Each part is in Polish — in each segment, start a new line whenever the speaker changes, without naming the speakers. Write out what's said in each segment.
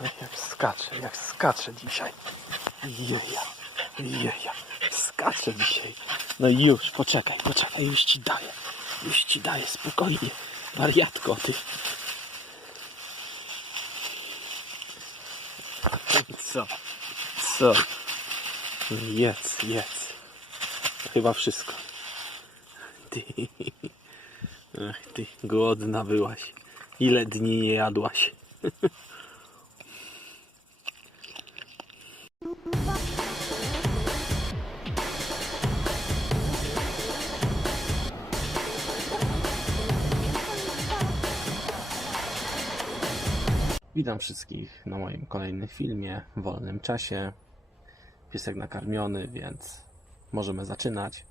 Jak skacze, jak skacze dzisiaj. Jeja, jeja, skacze dzisiaj. No i już, poczekaj, poczekaj, już ci daję. Już ci daję, spokojnie. Wariatko ty. Co? Co? Jedz, jedz. Chyba wszystko. Ty. Ach ty, głodna byłaś. Ile dni nie jadłaś? Witam wszystkich na moim kolejnym filmie w wolnym czasie. Piesek nakarmiony, więc możemy zaczynać.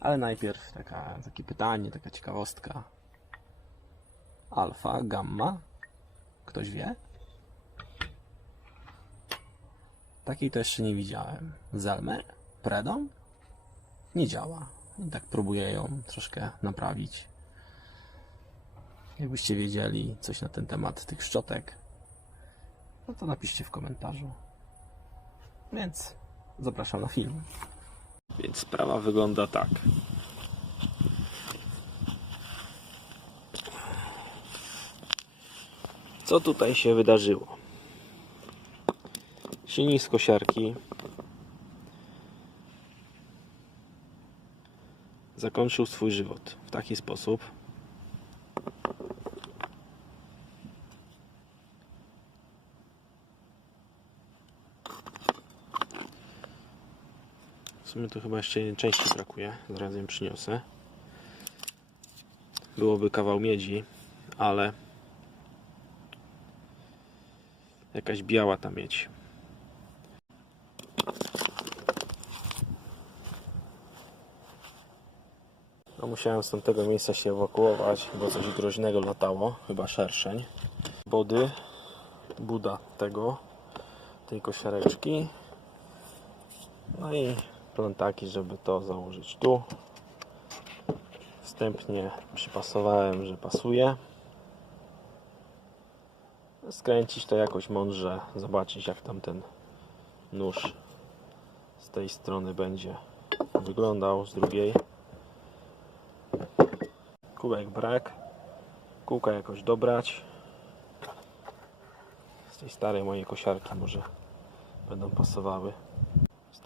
Ale najpierw taka, takie pytanie, taka ciekawostka. Alfa, gamma? Ktoś wie? Takiej to jeszcze nie widziałem. Zelmę? Predom? Nie działa. I tak próbuję ją troszkę naprawić. Jakbyście wiedzieli coś na ten temat tych szczotek, no to napiszcie w komentarzu. Więc zapraszam na film. Więc sprawa wygląda tak. Co tutaj się wydarzyło? Silnik z kosiarki zakończył swój żywot w taki sposób, W sumie to chyba jeszcze jednej części brakuje. Zaraz ją przyniosę. Byłoby kawał miedzi, ale jakaś biała ta miedź. No musiałem z tamtego miejsca się ewakuować, bo coś groźnego latało, chyba szerszeń. Body, buda tego, tej kosiareczki. No i plan taki, żeby to założyć tu. Wstępnie przypasowałem, że pasuje. Skręcić to jakoś mądrze, zobaczyć jak tam ten nóż z tej strony będzie wyglądał, z drugiej. Kółek brak. Kółka jakoś dobrać. Z tej starej mojej kosiarki może będą pasowały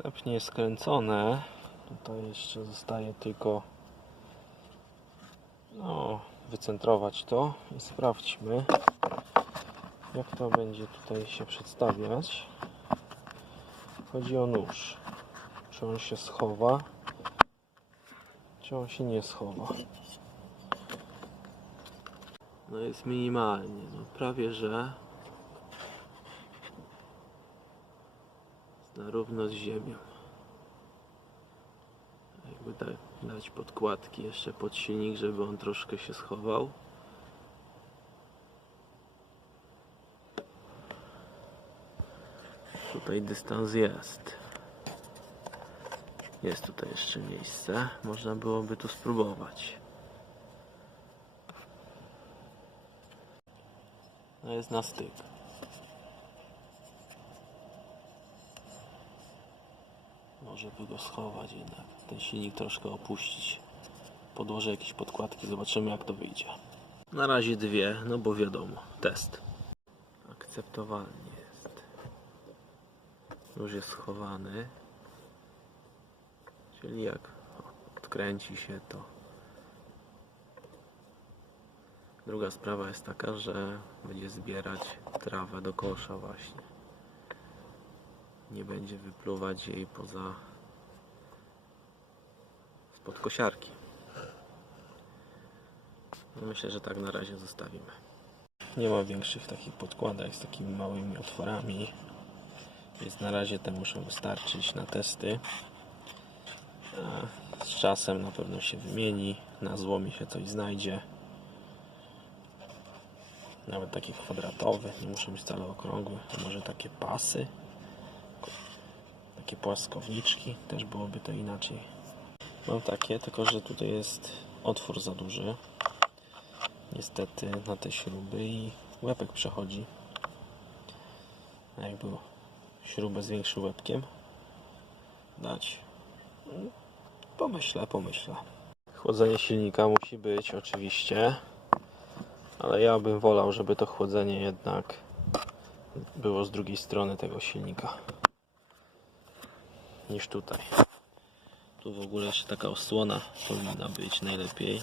wstępnie skręcone. Tutaj jeszcze zostaje tylko no, wycentrować to i sprawdźmy jak to będzie tutaj się przedstawiać. Chodzi o nóż. Czy on się schowa, czy on się nie schowa. No jest minimalnie, no prawie że na równo z ziemią. Jakby da, dać podkładki jeszcze pod silnik, żeby on troszkę się schował. Tutaj dystans jest. Jest tutaj jeszcze miejsce. Można byłoby tu spróbować. No jest na styk. Może by go schować jednak. Ten silnik troszkę opuścić. Podłożę jakieś podkładki, zobaczymy jak to wyjdzie. Na razie dwie, no bo wiadomo, test. Akceptowalnie jest. Już jest schowany. Czyli jak odkręci się to. Druga sprawa jest taka, że będzie zbierać trawę do kosza właśnie nie będzie wypluwać jej poza spod kosiarki. No myślę, że tak na razie zostawimy. Nie ma większych takich podkładek z takimi małymi otworami, więc na razie te muszą wystarczyć na testy. A z czasem na pewno się wymieni, na złomie się coś znajdzie. Nawet takie kwadratowe, nie muszą być wcale okrągłe, może takie pasy takie płaskowniczki, też byłoby to inaczej. Mam takie, tylko że tutaj jest otwór za duży. Niestety na te śruby i łepek przechodzi. jakby śrubę z większym łebkiem dać. Pomyślę, pomyślę. Chłodzenie silnika musi być oczywiście, ale ja bym wolał, żeby to chłodzenie jednak było z drugiej strony tego silnika niż tutaj. Tu w ogóle jeszcze taka osłona powinna być najlepiej,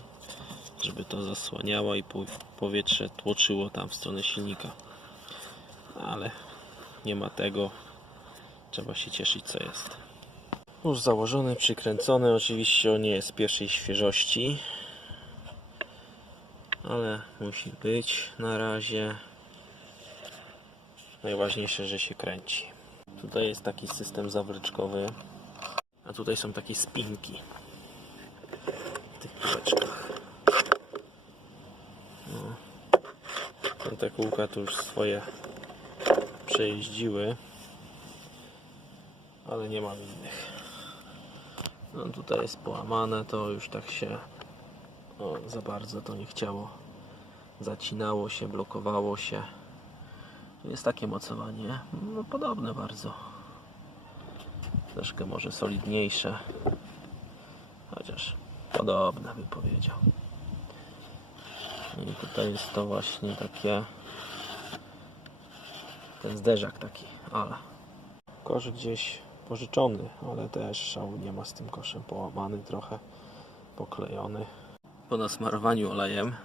żeby to zasłaniało i po- powietrze tłoczyło tam w stronę silnika. Ale nie ma tego. Trzeba się cieszyć co jest. Już założony, przykręcony. Oczywiście on nie jest pierwszej świeżości. Ale musi być na razie. Najważniejsze, że się kręci. Tutaj jest taki system zawryczkowy. A tutaj są takie spinki. W tych kółeczkach. No. No, Te kółka tu już swoje przejeździły. Ale nie mam innych. No tutaj jest połamane, to już tak się o, za bardzo to nie chciało. Zacinało się, blokowało się. Jest takie mocowanie, no podobne bardzo. Troszkę może solidniejsze. Chociaż podobne bym powiedział. I tutaj jest to właśnie takie ten zderzak taki, ale kosz gdzieś pożyczony, ale też szału nie ma z tym koszem połamany trochę, poklejony. Po nasmarowaniu olejem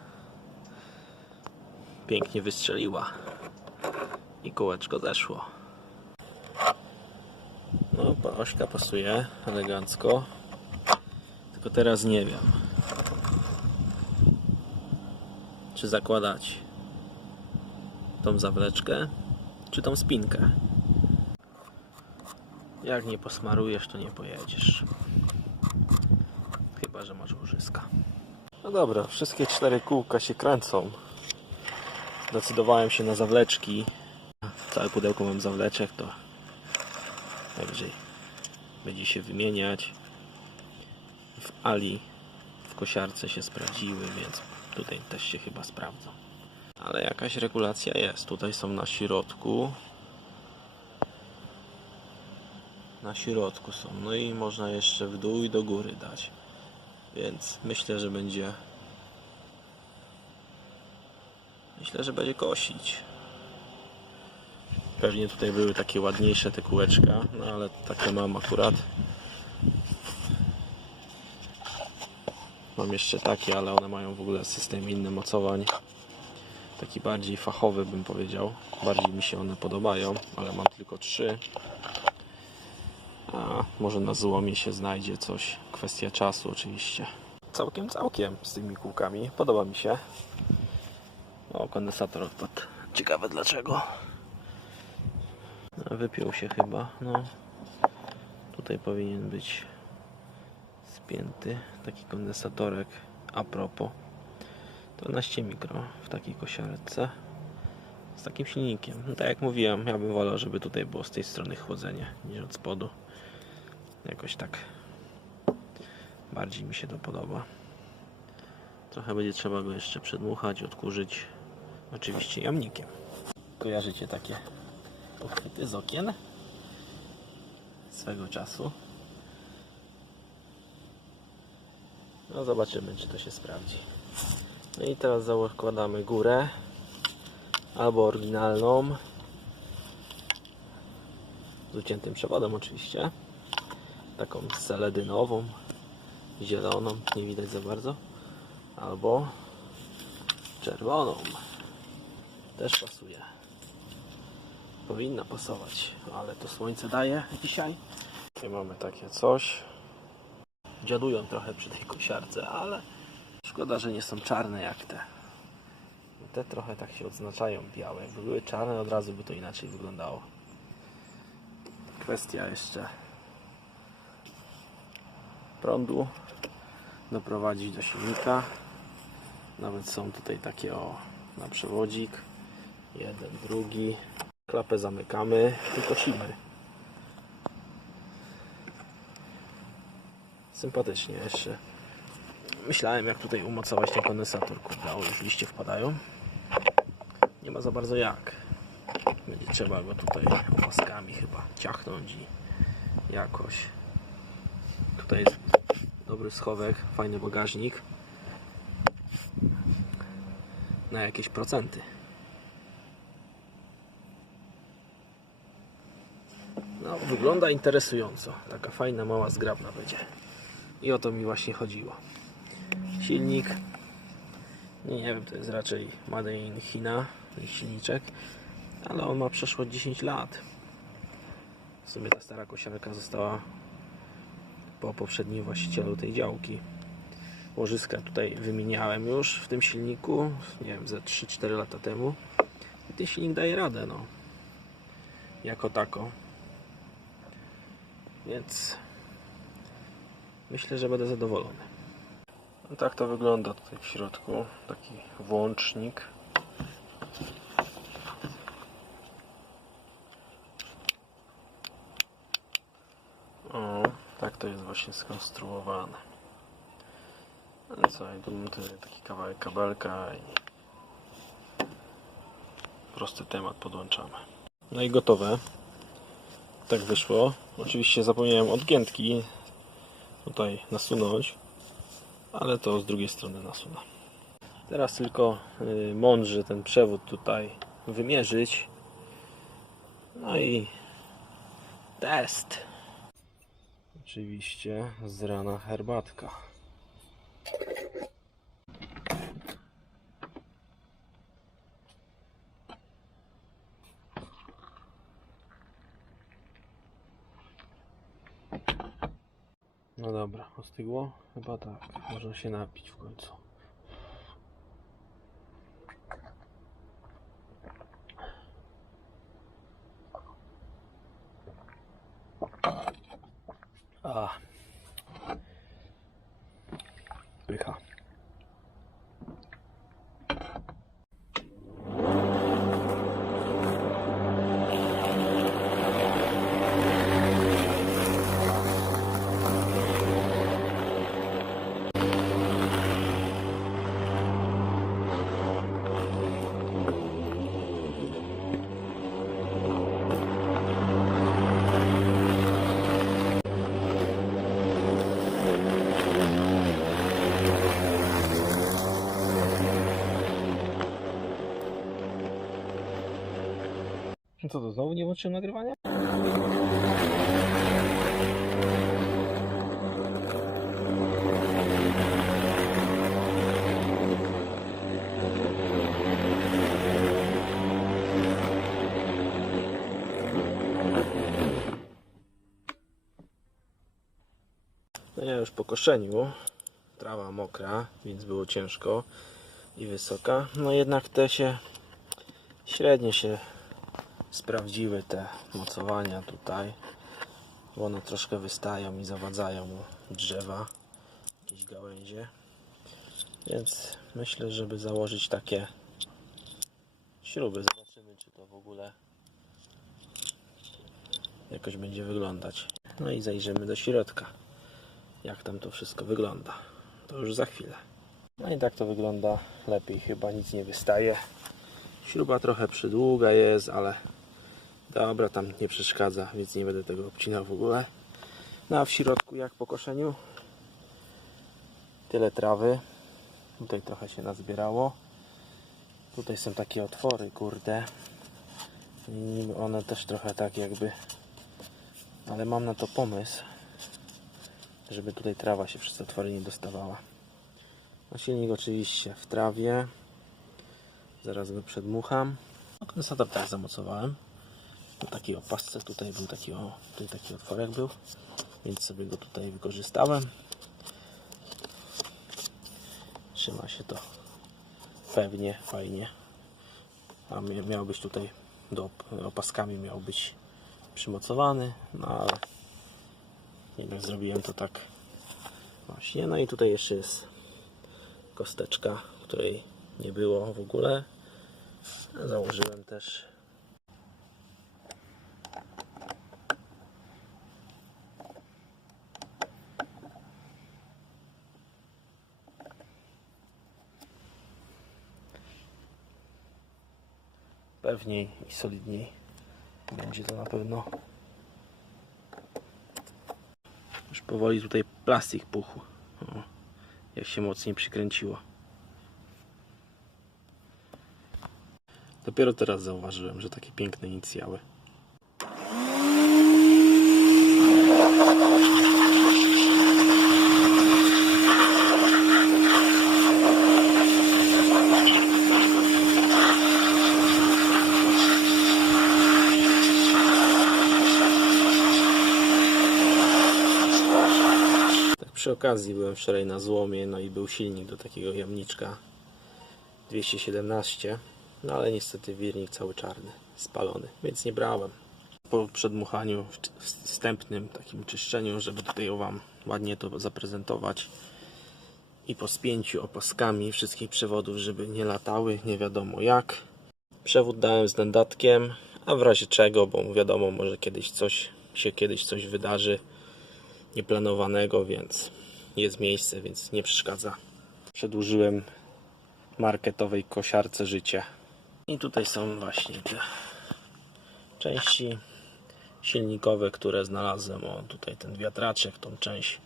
pięknie wystrzeliła i kółeczko zeszło. No, ośka pasuje elegancko. Tylko teraz nie wiem, czy zakładać tą zawleczkę, czy tą spinkę. Jak nie posmarujesz, to nie pojedziesz. Chyba, że masz łożyska. No dobra, wszystkie cztery kółka się kręcą. Zdecydowałem się na zawleczki. Całe pudełko mam zawleczek, to najwyżej będzie się wymieniać. W Ali w kosiarce się sprawdziły, więc tutaj też się chyba sprawdzą. Ale jakaś regulacja jest. Tutaj są na środku. Na środku są. No i można jeszcze w dół i do góry dać. Więc myślę, że będzie. Myślę, że będzie kosić. Pewnie tutaj były takie ładniejsze te kółeczka, no ale takie mam akurat. Mam jeszcze takie, ale one mają w ogóle system inny mocowań. Taki bardziej fachowy bym powiedział. Bardziej mi się one podobają, ale mam tylko trzy. A może na złomie się znajdzie coś. Kwestia czasu oczywiście. Całkiem, całkiem z tymi kółkami. Podoba mi się. O, kondensator odpadł. Ciekawe dlaczego. Wypiął się chyba. No. Tutaj powinien być spięty taki kondensatorek a propos 12 mikro w takiej kosiarce z takim silnikiem. No, tak jak mówiłem, ja bym wolał, żeby tutaj było z tej strony chłodzenie niż od spodu. Jakoś tak bardziej mi się to podoba. Trochę będzie trzeba go jeszcze przedmuchać, odkurzyć. Oczywiście jamnikiem. Kojarzycie takie uchwyty z okien. Swego czasu. No zobaczymy, czy to się sprawdzi. No i teraz zakładamy górę. Albo oryginalną. Z uciętym przewodem oczywiście. Taką seledynową zieloną, nie widać za bardzo. Albo czerwoną. Też pasuje powinna pasować ale to słońce daje dzisiaj Tutaj mamy takie coś dziadują trochę przy tej kosiarce, ale szkoda, że nie są czarne jak te. Te trochę tak się odznaczają białe. Jakby były czarne, od razu by to inaczej wyglądało. Kwestia jeszcze prądu doprowadzić do silnika. Nawet są tutaj takie o na przewodzik. Jeden, drugi. Klapę zamykamy i kosimy. Sympatycznie jeszcze. Myślałem jak tutaj umocować ten kondensator. Kurde, o, już liście wpadają. Nie ma za bardzo jak. Będzie trzeba go tutaj opaskami chyba ciachnąć i jakoś. Tutaj jest dobry schowek, fajny bagażnik. Na jakieś procenty. No, wygląda interesująco. Taka fajna, mała, zgrabna będzie. I o to mi właśnie chodziło. Silnik. Nie, nie wiem, to jest raczej Made in China, silniczek. Ale on ma przeszło 10 lat. W sumie ta stara kosiarka została po poprzednim właścicielu tej działki. Łożyska tutaj wymieniałem już w tym silniku, nie wiem, ze 3-4 lata temu. I ten silnik daje radę, no. Jako tako. Więc myślę, że będę zadowolony. No tak to wygląda tutaj w środku. Taki włącznik. O, tak to jest właśnie skonstruowane. No co, i tu tutaj taki kawałek kabelka i prosty temat podłączamy. No i gotowe. Tak wyszło. Oczywiście zapomniałem odgiętki tutaj nasunąć, ale to z drugiej strony nasunę. Teraz tylko y, mądrze ten przewód tutaj wymierzyć. No i test. Oczywiście z rana herbatka. No dobra, ostygło? Chyba tak. Można się napić w końcu. A. Pycha. No co to, znowu nie włączyłem nagrywania? No ja już po koszeniu, trawa mokra, więc było ciężko i wysoka. No jednak te się średnio się sprawdziły te mocowania tutaj bo one troszkę wystają i zawadzają drzewa jakieś gałęzie. Więc myślę żeby założyć takie śruby. Zobaczymy czy to w ogóle jakoś będzie wyglądać. No i zajrzymy do środka jak tam to wszystko wygląda. To już za chwilę. No i tak to wygląda. Lepiej chyba nic nie wystaje. Śruba trochę przydługa jest ale Dobra, tam nie przeszkadza, więc nie będę tego obcinał w ogóle. No a w środku, jak po koszeniu, tyle trawy. Tutaj trochę się nazbierało. Tutaj są takie otwory, kurde. I one też trochę tak jakby... Ale mam na to pomysł, żeby tutaj trawa się przez otwory nie dostawała. A silnik oczywiście w trawie. Zaraz go przedmucham. No, kondensator tak zamocowałem na takiej opasce tutaj był taki, o, tutaj taki otworek był więc sobie go tutaj wykorzystałem. Trzyma się to pewnie, fajnie. A mia- miał być tutaj do op- opaskami miał być przymocowany no ale jednak zrobiłem to tak właśnie. No i tutaj jeszcze jest kosteczka której nie było w ogóle. Założyłem też pewniej i solidniej. Będzie to na pewno. Już powoli tutaj plastik puchł. Jak się mocniej przykręciło. Dopiero teraz zauważyłem, że takie piękne inicjały. Tak przy okazji byłem wczoraj na złomie, no i był silnik do takiego jamniczka 217, no ale niestety wirnik cały czarny, spalony, więc nie brałem. Po przedmuchaniu, wstępnym takim czyszczeniu, żeby tutaj Wam ładnie to zaprezentować i po spięciu opaskami wszystkich przewodów, żeby nie latały, nie wiadomo jak. Przewód dałem z dędatkiem, a w razie czego, bo wiadomo, może kiedyś coś się kiedyś coś wydarzy, nieplanowanego, więc jest miejsce, więc nie przeszkadza. Przedłużyłem marketowej kosiarce życie. I tutaj są właśnie te części silnikowe, które znalazłem. O, tutaj ten wiatraczek, tą część,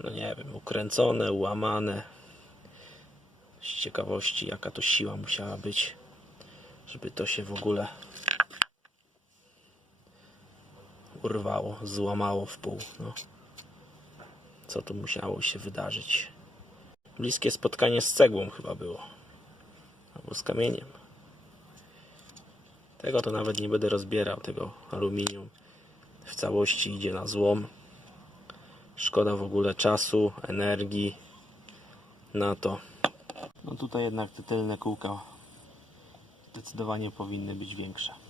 no nie wiem, ukręcone, ułamane. Z ciekawości, jaka to siła musiała być, żeby to się w ogóle urwało, złamało w pół. No. Co tu musiało się wydarzyć? Bliskie spotkanie z cegłą chyba było. Albo z kamieniem. Tego to nawet nie będę rozbierał, tego aluminium w całości idzie na złom. Szkoda w ogóle czasu, energii na to. No tutaj jednak te tylne kółka zdecydowanie powinny być większe.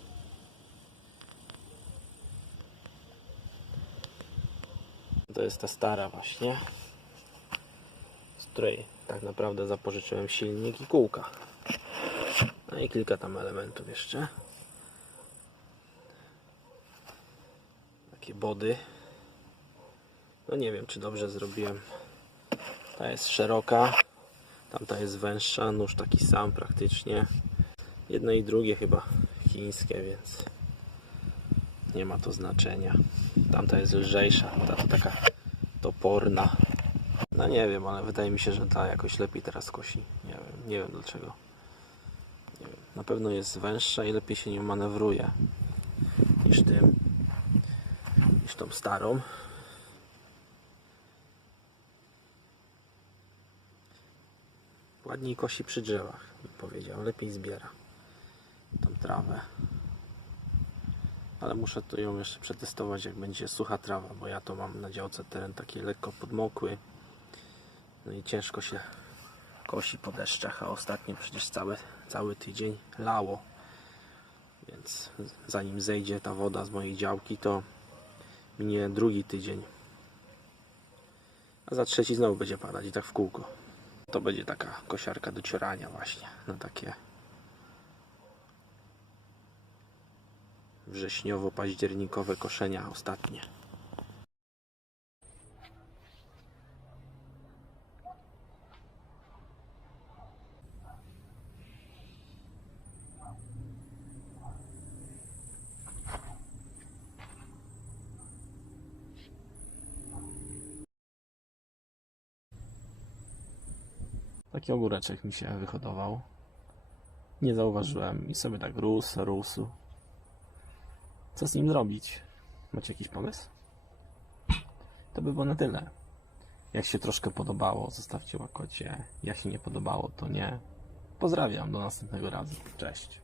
To jest ta stara właśnie, z której tak naprawdę zapożyczyłem silnik i kółka. No i kilka tam elementów jeszcze. Takie body. No nie wiem, czy dobrze zrobiłem. Ta jest szeroka, tamta jest węższa, nóż taki sam praktycznie. Jedno i drugie chyba chińskie, więc nie ma to znaczenia. Tamta jest lżejsza, ta to taka toporna. No nie wiem, ale wydaje mi się, że ta jakoś lepiej teraz kosi. Nie wiem, nie wiem dlaczego. Nie wiem. Na pewno jest węższa i lepiej się nią manewruje niż tym, niż tą starą. Ładniej kosi przy drzewach, bym powiedział. Lepiej zbiera tą trawę. Ale muszę to ją jeszcze przetestować, jak będzie sucha trawa, bo ja to mam na działce teren taki lekko podmokły. No i ciężko się kosi po deszczach, a ostatnio przecież cały, cały tydzień lało. Więc zanim zejdzie ta woda z mojej działki, to minie drugi tydzień. A za trzeci znowu będzie padać i tak w kółko. To będzie taka kosiarka do ciorania właśnie na takie wrześniowo-październikowe koszenia ostatnie. Taki ogóreczek mi się wyhodował. Nie zauważyłem i sobie tak rósł, rósł. Co z nim zrobić? Macie jakiś pomysł? To by było na tyle. Jak się troszkę podobało, zostawcie łakocie. Jak się nie podobało, to nie. Pozdrawiam, do następnego razu. Cześć.